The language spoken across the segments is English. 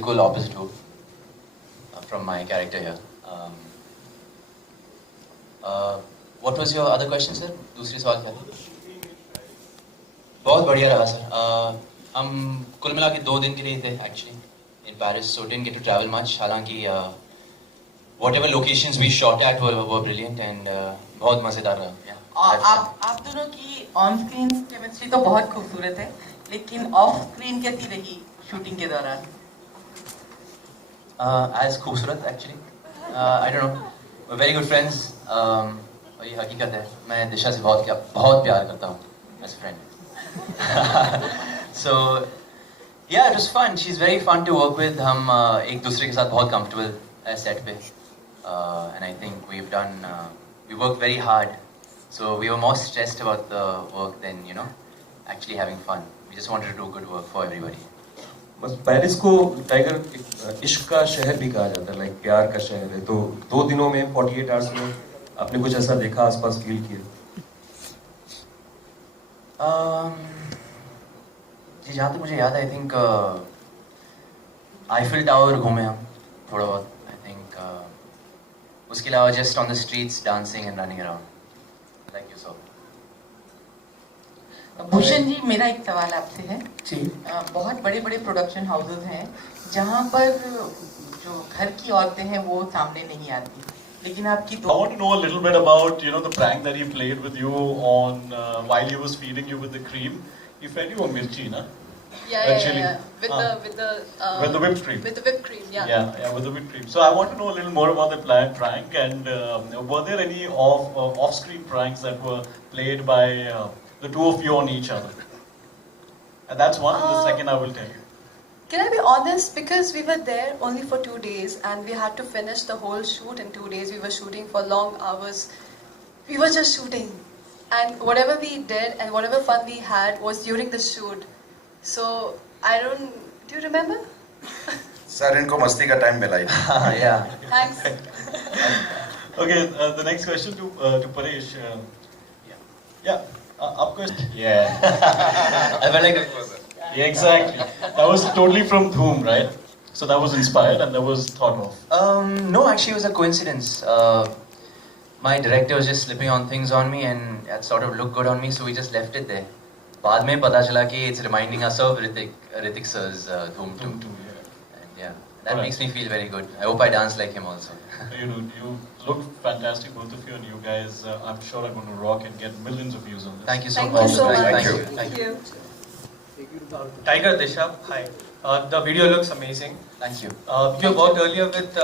बिल्कुल opposite हो from my character here. What was your other question, sir? दूसरी सवाल क्या था? बहुत बढ़िया रहा सर. हम कुल मिला के 2 दिन के लिए थे actually in Paris, so didn't get to travel much. हालांकि whatever locations we shot at were brilliant and बहुत मजेदार रहा. Yeah. आप दोनों की ऑन स्क्रीन केमिस्ट्री तो बहुत खूबसूरत है, लेकिन ऑफ स्क्रीन कैसी रही शूटिंग के दौरान? As खूबसूरत actually. I don't know. We're very good friends. और ये हकीकत है. मैं दिशा से बहुत प्यार करता हूँ as a friend. So yeah, it was fun. She's very fun to work with. हम एक दूसरे के साथ बहुत comfortable है set पे. And I think we worked very hard. So we were more stressed about the work than, you know, actually having fun. We just wanted to do good work for everybody. बस Paris को tiger इश्क का शहर भी कहा जाता है, like प्यार का शहर है. तो 2 दिनों में 48 आवर्स में आपने कुछ ऐसा देखा, आसपास फील किया? जी जहाँ तक मुझे याद है, आई थिंक आईफिल टावर घूमे हम थोड़ा बहुत. आई थिंक उसके अलावा just on the streets dancing and running around like you saw. Bhushan ji, मेरा एक सवाल आपसे है. जी. बहुत बड़े बड़े प्रोडक्शन हाउसेस हैं जहाँ पर जो घर की औरतें हैं वो सामने नहीं आती, लेकिन आपकी I want to know a little bit about, you know, the prank that he played with you on while he was feeding you with the cream. He fed you a mirchi, na? Actually, With with the whipped cream. with the whipped cream, yeah. Yeah, with the whipped cream. So I want to know a little more about the prank, and were there any off-screen pranks that were played by the two of you on each other? And that's one. And the second I will tell you. Can I be honest? Because we were there only for 2 days and we had to finish the whole shoot in 2 days. We were shooting for long hours. We were just shooting. And whatever we did and whatever fun we had was during the shoot. So, do you remember? Sir इनको मस्ती का time मिला ही. Yeah. Thanks. Okay, the next question to Paresh. Yeah, up question. Yeah. I felt like Yeah, exactly. That was totally from Dhoom, right? So that was inspired and that was thought of. No, actually it was a coincidence. My director was just slipping on things on me and it sort of looked good on me, so we just left it there. बाद में पता चला कि it's reminding us of Hrithik sir's Dhoom 2. And yeah, that Alright. makes me feel very good. I hope I dance like him also. You look fantastic, both of you, and you guys, I'm sure are going to rock and get millions of views on this. Thank you so Thank much. you so much. Thank you. Thank you. Tiger Disha, hi. The video looks amazing. Thank you. You worked earlier with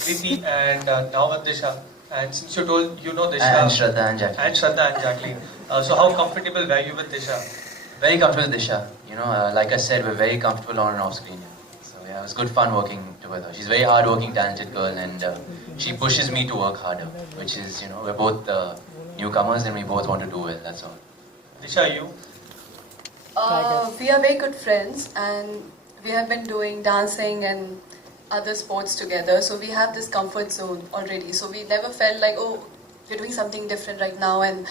Kriti and now with Disha. And since you told you know Disha And Shraddha and Jacqueline. and Shraddha and Jacqueline, so how comfortable were you with Disha? Very comfortable with Disha. You know, like I said, we're very comfortable on and off screen. So yeah, it was good fun working together. She's a very hard-working, talented girl, and she pushes me to work harder. Which is, you know, we're both newcomers and we both want to do well. That's all. Disha, you? We are very good friends and we have been doing dancing and other sports together. So we have this comfort zone already. So we never felt like, oh, we're doing something different right now and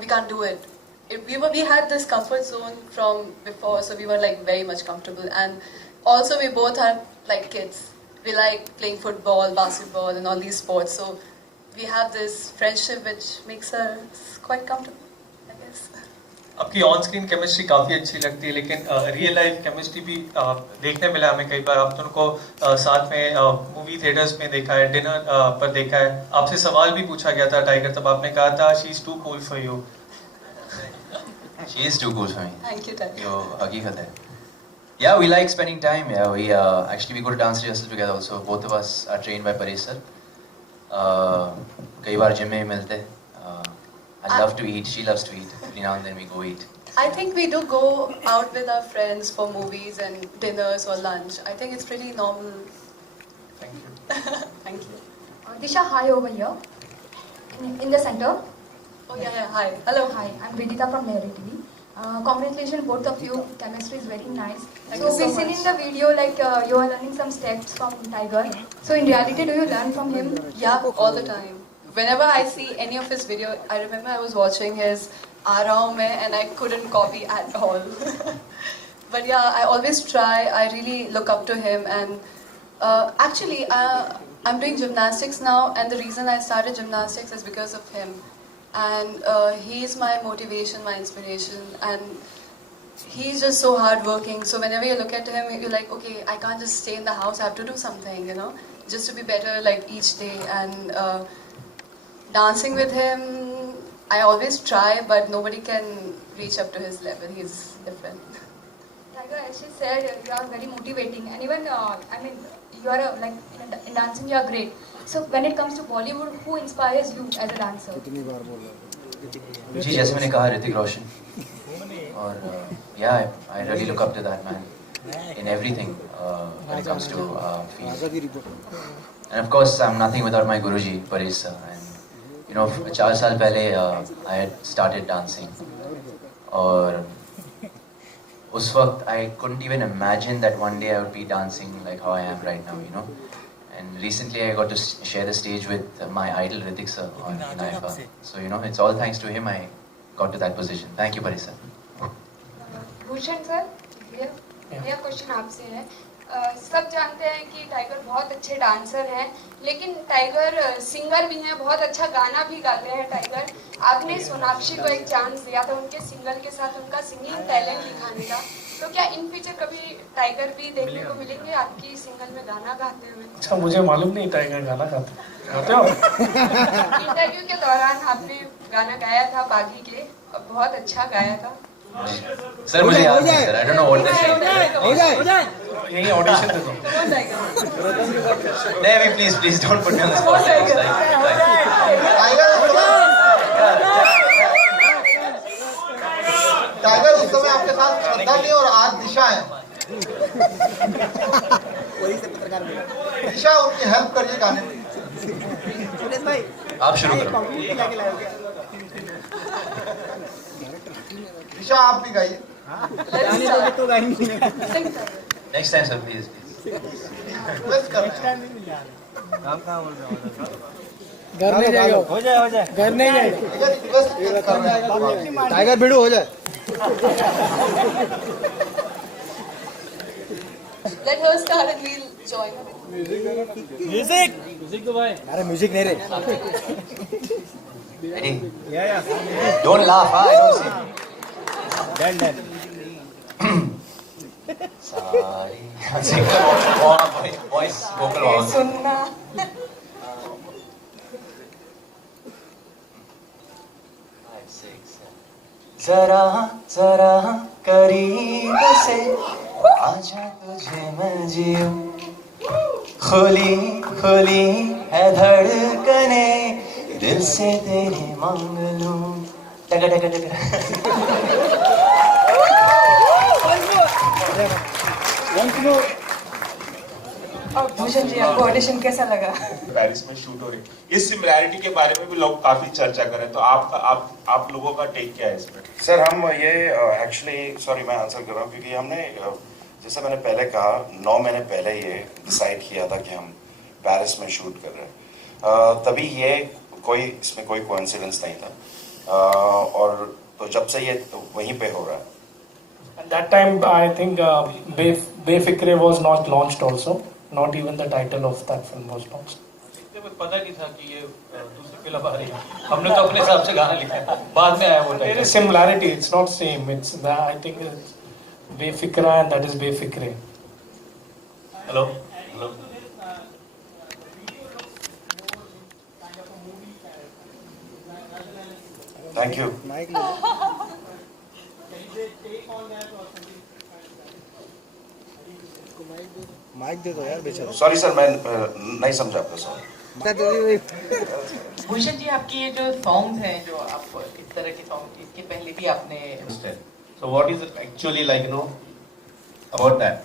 we can't do it. We had this comfort zone from before, so we were like very much comfortable. And also we both are like kids. We like playing football, basketball and all these sports. So we have this friendship which makes us quite comfortable, I guess. आपकी on screen chemistry काफ़ी अच्छी लगती है, लेकिन real life chemistry भी देखने मिला हमें कई बार. आप दोनों को साथ में मूवी थिएटर्स में देखा है, डिनर पर देखा है. आपसे सवाल भी पूछा गया था टाइगर, तब आपने कहा था she is too cool for you. She is too cool for me. Thank you, Tiger. Yo, हकीकत है. Yeah, we like spending time. Yeah, we actually we go to dance rehearsal together also. Both of us are trained by Paresh sir. कई बार gym में मिलते. I love to eat. She loves to eat. Every now and then we go eat. I think we do go out with our friends for movies and dinners or lunch. I think it's pretty normal. Thank you. Thank you. Disha, hi over here. In the center. Oh yeah, hi. Hello. Hi, I'm Vidita from Nehru TV. Congratulations both of you. Chemistry is very nice. Thank so you so we've seen much. in the video like you are learning some steps from Tiger. So in reality, do you learn from him? Yeah, all the time. Whenever I see any of his video, I remember I was watching his Aarao Mein and I couldn't copy at all. but yeah, I always try. I really look up to him, and actually, I'm doing gymnastics now, and the reason I started gymnastics is because of him. And he's my motivation, my inspiration, and he's just so hardworking. So whenever you look at him, you're like, okay, I can't just stay in the house. I have to do something, you know, just to be better like each day. And dancing with him, I always try, but nobody can reach up to his level. He's different. Tiger, as she said, you are very motivating, and even I mean, you are like in dancing, you are great. So when it comes to Bollywood, who inspires you as a dancer? जी जैसे मैंने कहा ऋतिक रोशन और yeah I really look up to that man in everything when it comes to field. And of course I'm nothing without my Guruji Paresh sir, and you know 4 साल पहले I had started dancing और उस वक्त I couldn't even imagine that one day I would be dancing like how I am right now, you know. And recently I got to share the stage with my idol Hrithik sir on Naifa. So you know, it's all thanks to him I got to that position. Thank you, Paresh sir. Bhushan sir, मेरा question आपसे है। सब जानते हैं कि tiger बहुत अच्छे dancer हैं, लेकिन टाइगर सिंगर भी हैं, बहुत अच्छा गाना भी गाते हैं टाइगर। आपने सोनाक्षी को एक चांस दिया था उनके सिंगल के साथ उनका सिंगिंग टैलेंट दिखाने का, तो क्या इन फ्यूचर कभी टाइगर भी देखने को मिलेंगे आपकी सिंगल में गाना गाते हुए? अच्छा, मुझे मालूम नहीं टाइगर गाना गाते हो। इंटरव्यू के दौरान आपने गाना गाया था बागी के, बहुत अच्छा गाया था। सर मुझे याद नहीं sir, I don't know what this is. हो जाए यही ऑडिशन दे दो। नहीं अभी please don't put me on the spot. Tiger उस समय आपके साथ श्रद्धा थी और आज दिशा है। दिशा उनकी हेल्प करिए गाने में। आप शुरू करो। दिशा आप भी गाइए। Next time sir, please. Request कर रहे हैं। घर नहीं जाएगा, हो जाए घर नहीं जाएगा। रिक्वेस्ट कर रहे हैं। टाइगर भिड़ू हो जाए। Let her start and we'll join her. Music तो भाई। अरे म्यूजिक नहीं रे। Ready? Don't laugh, I don't sing. Done. Sorry. Voice, vocal warm. सुनना। जरा जरा करीब से आजा तुझे मैं जीऊं, खुली खुली है धड़कने दिल से तेरी मांग लूं। टका टका टका। भूषण जी आपको ऑडिशन कैसा लगा? पेरिस में शूट हो रही इस सिमिलैरिटी के बारे में भी लोग काफी चर्चा करें, तो आप लोगों का टेक क्या है इसमें? सर हम ये एक्चुअली सॉरी मैं आंसर कर रहा हूँ क्योंकि हमने जैसे मैंने पहले कहा 9 महीने पहले ये डिसाइड किया था कि हम पेरिस में शूट कर रहे हैं, तभी ये इसमें कोई कोइंसिडेंस नहीं था और तो जब से ये तो वहीं पे हो रहा है। At that time, I think Befikre was not launched also. Not even the title of that film was launched. पता नहीं था कि ये दूसरी फिल्म आ रही है। हमने तो अपने हिसाब से गाना लिखा है, बाद में आया वो title. There is similarity. It's not same. It's I think it's Befikra and that is Befikre. Hello. Thank you. Mike दे दो यार बेचारा। सॉरी सर मैं नहीं समझा आपका सवाल। भूषण जी आपकी ये जो सॉन्ग्स हैं जो आप इस तरह के सॉन्ग इसके पहले भी आपने So what is it actually like, you know, about that?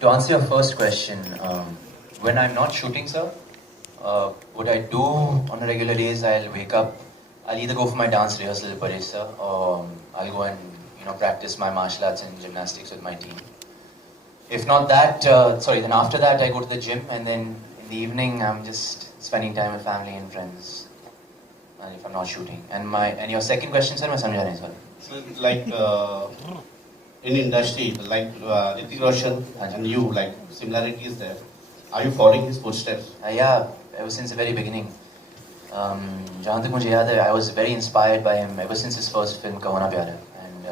To answer your first question, when I'm not shooting, sir, what I do on a regular day is I'll wake up, I'll either go for my dance rehearsal, Paresh sir, or I'll go and practice my martial arts and gymnastics with my team. If not that, then after that I go to the gym, and then in the evening I'm just spending time with family and friends. If I'm not shooting. And your second question, sir, मैं समझा नहीं इस बार. So like in industry, like Hrithik Roshan and you, like similarities there. Are you following his footsteps? Yeah, ever since the very beginning. जहाँ तक मुझे याद है, I was very inspired by him ever since his first film Kaho Na Pyar Hai. And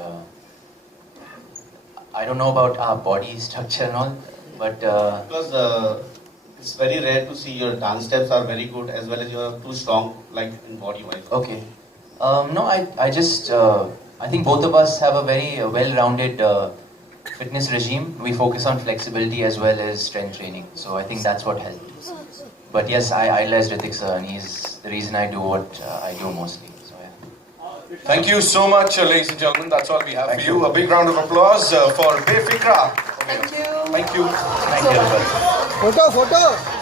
I don't know about our body structure and all, but Because it's very rare to see your dance steps are very good as well as you are too strong, like in body wise. okay. No, I just I think both of us have a very well-rounded fitness regime. We focus on flexibility as well as strength training. So I think that's what helped. But yes, I idolize Hrithik sir, and he's the reason I do what I do mostly. So yeah. Thank you so much, ladies and gentlemen. That's all we have for you. A big round of applause for Befikra. Thank you. Thank you. Thank you. Photo.